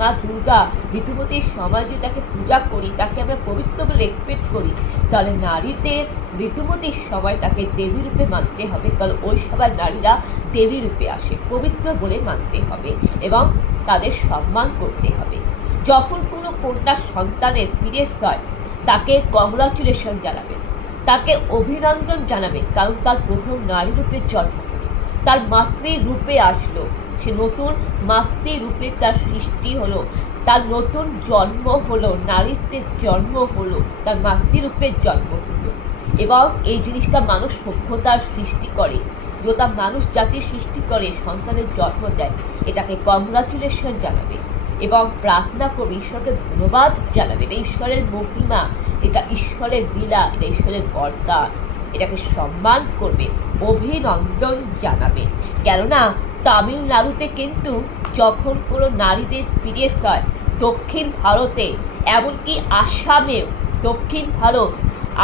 মা দুর্গা ঋতুমতির সময় যদি তাকে পূজা করি, তাকে আমরা পবিত্র বলে এক্সপেক্ট করি, তাহলে নারীদের ঋতুমতির সময় তাকে দেবী রূপে মানতে হবে। কারণ ওই সময় নারীরা দেবী রূপে আসে, পবিত্র বলে মানতে হবে এবং তাদের সম্মান করতে হবে। যখন কোনো কন্যা সন্তানের পিরিয়ডস হয়, তাকে কংগ্রাচুলেশন জানাবে, তাকে অভিনন্দন জানাবে, কারণ তার প্রথম নারী রূপে জন্ম, তার মাতৃরূপে আসলো, সে নতুন মাতৃরূপে তার সৃষ্টি হলো, তার নতুন জন্ম হলো, নারীত্বের জন্ম হলো, তার মাতৃরূপের জন্ম হলো। এবং এই জিনিসটা মানুষ সভ্যতার সৃষ্টি করে, যেটা মানুষ জাতির সৃষ্টি করে, সন্তানের জন্ম দেয়, এটাকে কংগ্রাচুলেশন জানাবে এবং প্রার্থনা করবে, ঈশ্বরকে ধন্যবাদ জানাবে। এটা ঈশ্বরের মহিমা, এটা ঈশ্বরের লীলা, এটা ঈশ্বরের বরদান, এটাকে সম্মান করবে, অভিনন্দন জানাবে। কেননা তামিলনাড়ুতে কিন্তু যখন কোনো নারীদের পিরিয়ডস হয়, দক্ষিণ ভারতে, এমনকি আসামেও, দক্ষিণ ভারত,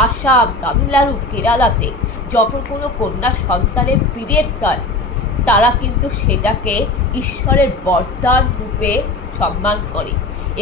আসাম, তামিলনাড়ু, কেরালাতে যখন কোনো কন্যা সন্তানের পিরিয়ডস হয়, তারা কিন্তু সেটাকে ঈশ্বরের বরদান রূপে সম্মান করে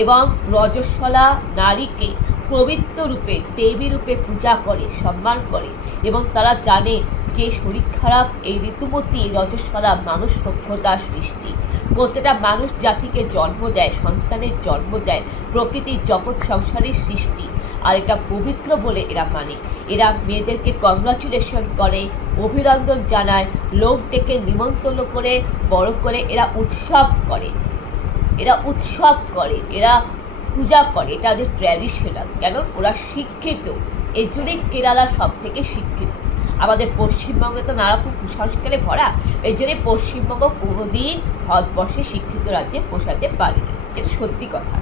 এবং রজস্বলা নারীকে পবিত্র রূপে, দেবী রূপে পূজা করে, সম্মান করে। এবং তারা জানে যে শরীর খারাপ এই ঋতুমতী রজস্বলা মানুষ সভ্যতার সৃষ্টি, প্রত্যেকটা মানুষ জাতিকে জন্ম দেয়, সন্তানের জন্ম দেয়, প্রকৃতির জগৎ সংসারের সৃষ্টি, আর এটা পবিত্র বলে এরা মানে। এরা মেয়েদেরকে কংগ্রাচুলেশন করে, অভিনন্দন জানায়, লোক ডেকে নিমন্ত্রণ করে, বড় করে এরা উৎসব করে, এরা উৎসব করে, এরা পূজা করে। এটা ওদের ট্র্যাডিশনাল। কেন? ওরা শিক্ষিত, এই জন্যই কেরালা সব থেকে শিক্ষিত। আমাদের পশ্চিমবঙ্গে তো নানারকম কুসংস্কারে ভরা, এই জন্যই পশ্চিমবঙ্গ কোনোদিন ভারতবর্ষে শিক্ষিত রাজ্যে পোষাতে পারেনি। এটা সত্যি কথা,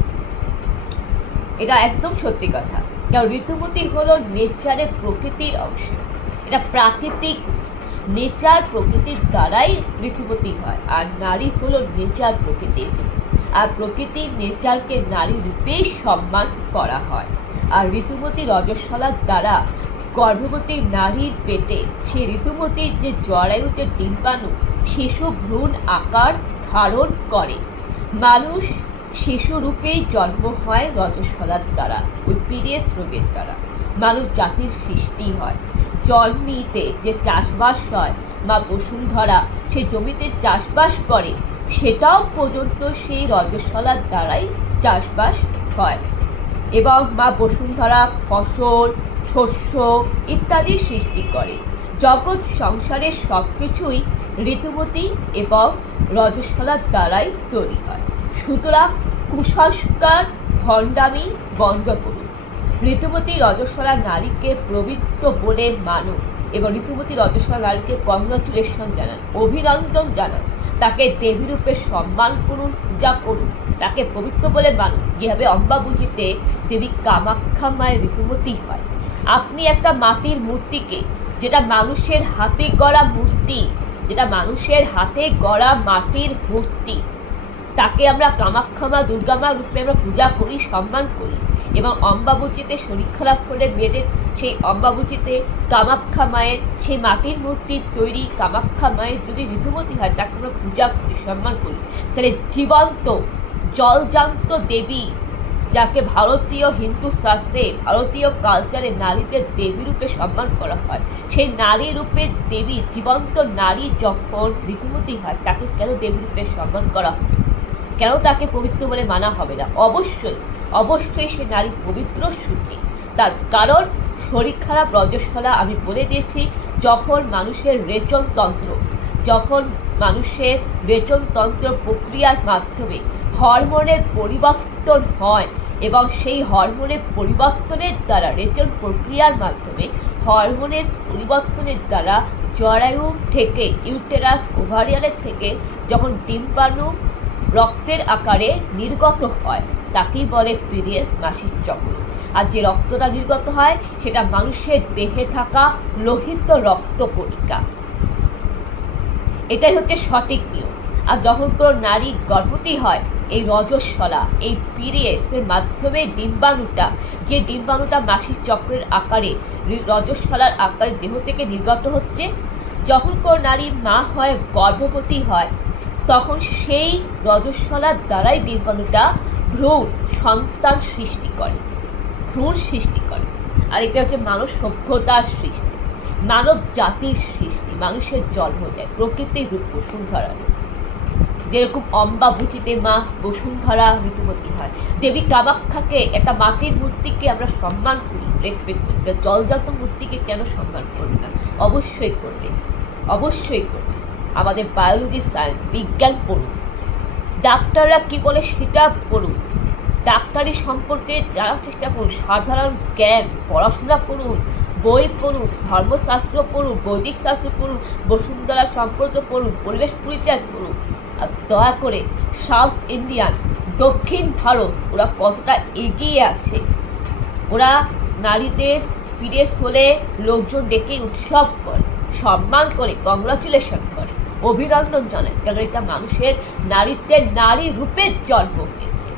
এটা একদম সত্যি কথা। কারণ ঋতুমতী হলো নেচারের, প্রকৃতির অংশ, এটা প্রাকৃতিক, নেচার প্রকৃতির দ্বারাই ঋতুমতী হয়। আর নারী হলো নেচার প্রকৃতির, আর প্রকৃতির নেচারকে নারী রূপেই সম্মান করা হয়। আর ঋতুমতী রজস্বলার দ্বারা গর্ভবতী নারীর পেটে সে ঋতুমতীর যে জরায়ুতে ডিম্বাণু শিশু ভ্রূণ আকার ধারণ করে। মানুষ শিশু রূপেই জন্ম হয় রজস্বলার দ্বারা, ওই পিরিয়ডস রোগের দ্বারা মানুষ জাতির সৃষ্টি হয়। জন্মিতে যে চাষবাস হয়, মা বসুন্ধরা সে জমিতে চাষবাস করে, সেটাও পর্যন্ত সেই রজস্বলার দ্বারাই চাষবাস হয়। এবং মা বসুন্ধরা ফসল, শস্য ইত্যাদি সৃষ্টি করে। জগৎ সংসারের সব কিছুই ঋতুমতী এবং রজস্বলার দ্বারাই তৈরি হয়। সুতরাং কুসংস্কার, ভণ্ডামি বন্ধ করুন। ঋতুমতী রজস্বলা নারীকে পবিত্র বলে মানুন এবং ঋতুমতী রজস্বলা নারীকে কংগ্রাচুলেশন জানান, অভিনন্দন জানান, তাকে দেবী রূপে সম্মান করুন, পূজা করুন, তাকে পবিত্র বলে মানুন। যেভাবে অম্বাবুজিতে দেবী কামাখ্যা মায়ের ঋতুমতী হয়। আপনি একটা মাটির মূর্তিকে, যেটা মানুষের হাতে গড়া মূর্তি, যেটা মানুষের হাতে গড়া মাটির মূর্তি, তাকে আমরা কামাখ্যা মা, দুর্গা মা রূপে আমরা পূজা করি, সম্মান করি। এবং অম্বাবুচিতে শরীর খারাপ হলে মেয়েদের সেই অম্বাবুচিতে কামাখ্যা মায়ের সেই মাটির মূর্তির তৈরি কামাখ্যা মায়ের যদি ঋতুমতী হয়, তাকে আমরা পূজা করি, সম্মান করি। তাহলে জীবন্ত জলজান্ত দেবী, যাকে ভারতীয় হিন্দু শাস্ত্রে, ভারতীয় কালচারে নারীদের দেবী রূপে সম্মান করা হয়, সেই নারী রূপের দেবী, জীবন্ত নারী যখন ঋতুমতী হয়, তাকে কেন দেবী রূপে সম্মান করা হয়? কেন তাকে পবিত্র বলে মানা হবে না? অবশ্যই অবশ্যই সে নারী পবিত্র, শুচি। তার কারণ শরীর খারাপ রজস্বলা, আমি বলে দিয়েছি, যখন মানুষের রেচনতন্ত্র, যখন মানুষের রেচনতন্ত্র প্রক্রিয়ার মাধ্যমে হরমোনের পরিবর্তন হয় এবং সেই হরমোনের পরিবর্তনের দ্বারা, রেচন প্রক্রিয়ার মাধ্যমে হরমোনের পরিবর্তনের দ্বারা জরায়ু থেকে, ইউটেরাস, ওভারিয়ানের থেকে যখন ডিম্বাণু রক্তের আকারে নির্গত হয়, তাকেই বলে পিরিয়ডস, মাসিক চক্র। আর যে রক্তটা নির্গত হয়, সেটা মানুষের দেহে থাকা লোহিত রক্তকণিকা। এটাই হচ্ছে সঠিক নিয়ম। আর যখন কোনো নারী গর্ভবতী হয়, এই রজস্বলা, এই পিরিয়ডসের মাধ্যমে ডিম্বাণুটা, যে ডিম্বাণুটা মাসিক চক্রের আকারে, রজস্বলার আকারে দেহ থেকে নির্গত হচ্ছে, যখন কোনো নারী মা হয়, গর্ভবতী হয়, তখন সেই রজস্বলার দ্বারাই বীরবানুটা ভ্রূণ সন্তান সৃষ্টি করে, ভ্রূণ সৃষ্টি করে। আর এটা হচ্ছে মানব সভ্যতার সৃষ্টি, মানব জাতির সৃষ্টি, মানুষের জন্ম দেয় প্রকৃতির রূপ বসুন্ধরা। যেরকম অম্বাবুচিতে মা বসুন্ধরা ঋতুমতী হয়, দেবী কামাখ্যাকে একটা মাটির মূর্তিকে আমরা সম্মান করি, রেসপেক্ট করি, জলজাত মূর্তিকে কেন সম্মান করবে না? অবশ্যই করবে, অবশ্যই করবে। আমাদের বায়োলজি সায়েন্স বিজ্ঞান পড়ুন, ডাক্তাররা কি বলে সেটা পড়ুন, ডাক্তারি সম্পর্কে জানার চেষ্টা করুন, সাধারণ জ্ঞান পড়াশোনা করুন, বই পড়ুন, ধর্মশাস্ত্র পড়ুন, বৈদিক শাস্ত্র পড়ুন, বসুন্ধরা সম্পর্কে পড়ুন, পরিবেশ পরিচয় পড়ুন। আর দয়া করে সাউথ ইন্ডিয়ান, দক্ষিণ ভারত, ওরা কতটা এগিয়ে আছে। ওরা নারীদের পিরিয়ডস হলে লোকজন ডেকে উৎসব করে, সম্মান করে, কংগ্রাচুলেশন করে, অভিনন্দন জানায়, কেন এটা মানুষের নারীত্বের নারী রূপের জন্ম হয়েছে,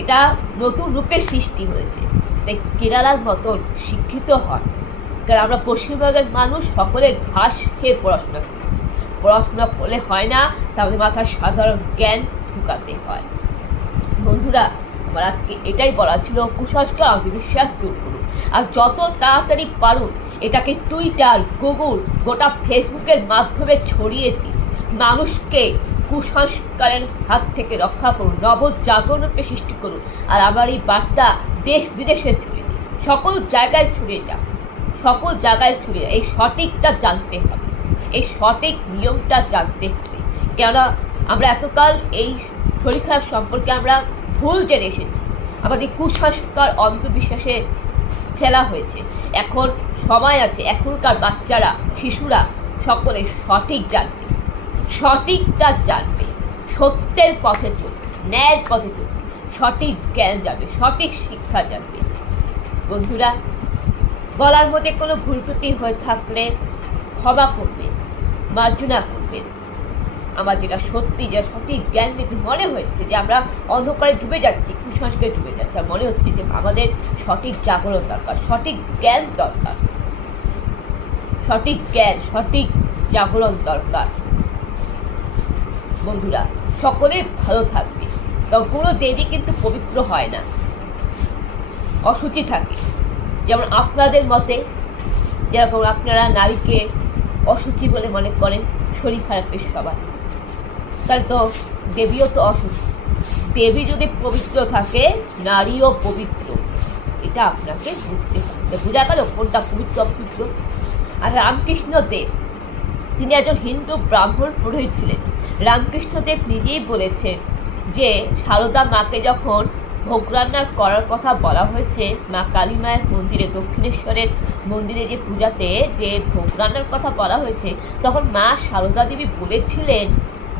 এটা নতুন রূপের সৃষ্টি হয়েছে। তাই কেরালার মতন শিক্ষিত হয়, কারণ আমরা পশ্চিমবঙ্গের মানুষ সকলে ঘাস খেয়ে পড়াশোনা করি, পড়াশোনা করলে হয় না, তাহলে মাথায় সাধারণ জ্ঞান ঢুকাতে হয়। বন্ধুরা, আমার আজকে এটাই বলা ছিল, কুসংস্কার অন্ধবিশ্বাস দূর করুন, আর যত তাড়াতাড়ি পারুন এটাকে টুইটার, গুগল, গোটা ফেসবুকের মাধ্যমে ছড়িয়ে দিন, মানুষকে কুসংস্কারের হাত থেকে রক্ষা করুন, নবজাগরণকে সৃষ্টি করুন। আর আমার এই বার্তা দেশ বিদেশে ছড়িয়ে দিন, সকল জায়গায় ছড়িয়ে যান, সকল জায়গায় ছড়িয়ে, এই সঠিকটা জানতে হবে, এই সঠিক নিয়মটা জানতে হবে। কেননা আমরা এতকাল এই শরীর খারাপ সম্পর্কে আমরা ভুল জেনে এসেছি, আমাদের কুসংস্কার অন্ধবিশ্বাসে ফেলা হয়েছে। এখন সময় আছে, এখনকার বাচ্চারা, শিশুরা সকলে সঠিক জানবে, সঠিকটা জানবে, সত্যের পথে চলবে, ন্যায়ের পথে চলবে, সঠিক জ্ঞান যাবে, সঠিক শিক্ষা জানবে। বন্ধুরা, বলার মধ্যে কোনো ভুল ত্রুটি হয়ে থাকলে ক্ষমা করবেন, মার্জনা করবেন। আমার যেটা সত্যি, যে সঠিক জ্ঞান দেখে মনে হয়েছে যে আমরা অন্ধকারে ডুবে যাচ্ছি, কুসংস্কারে ডুবে যাচ্ছি, আর মনে হচ্ছে যে আমাদের সঠিক জাগরণ দরকার, সঠিক জ্ঞান দরকার, সঠিক জ্ঞান, সঠিক জাগরণ দরকার। বন্ধুরা, সকলে ভালো থাকবে। কারণ কোনো দেবী কিন্তু পবিত্র হয় না, অশুচি থাকে। যেমন আপনাদের মতে, যেরকম আপনারা নারীকে অশুচি বলে মনে করেন, শরীর খারাপের সবাই, তাহলে তো দেবীও তো অশুচি। দেবী যদি পবিত্র থাকে, নারীও পবিত্র, এটা আপনাকে বুঝতে হবে। বোঝা গেল কোনটা পবিত্র অপবিত্র? আর রামকৃষ্ণদেব, তিনি একজন হিন্দু ব্রাহ্মণ পুরোহিত ছিলেন। রামকৃষ্ণদেব নিজেই বলেছেন যে সারদা মাকে যখন ভোগ রান্না করার কথা বলা হয়েছে, মা কালী মায়ের মন্দিরে, দক্ষিণেশ্বরের মন্দিরে যে পূজাতে যে ভোগ রান্নার কথা বলা হয়েছে, তখন মা সারদা দেবী বলেছিলেন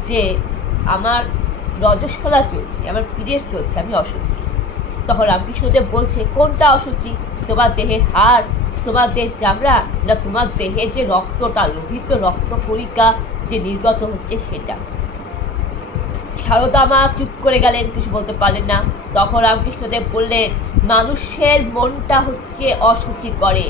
যে আমার রজস্বলা চলছে, আমার পিরিয়ড চলছে, আমি অসুচি। তখন রামকৃষ্ণদেব বলছে, কোনটা অসুচি? তোমার দেহের হাড়, তোমার দেহের চামড়া, না তোমার দেহের যে রক্তটা, লোহিত রক্ত কণিকা যে নির্গত হচ্ছে সেটা? সারদা মা চুপ করে গেলেন, কিছু বলতে পারলেন না। তখন রামকৃষ্ণদেব বললেন, মানুষের মনটা হচ্ছে অসুচি করে।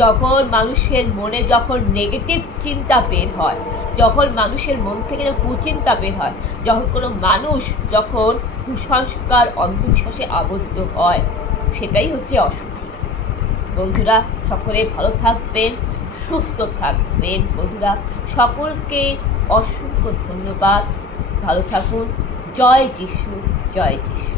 যখন মানুষের মনে যখন নেগেটিভ চিন্তা বের হয়, যখন মানুষের মন থেকে কুচিন্তা বের হয়, যখন কোনো মানুষ যখন কুসংস্কার অন্ধবিশ্বাসে আবদ্ধ হয়, সেটাই হচ্ছে অসুচি। বন্ধুরা, সকলে ভালো থাকবেন, সুস্থ থাকবেন। বন্ধুরা, সকলকে অসংখ্য ধন্যবাদ। ভালো থাকুন। জয় যিশু, জয় যিশু।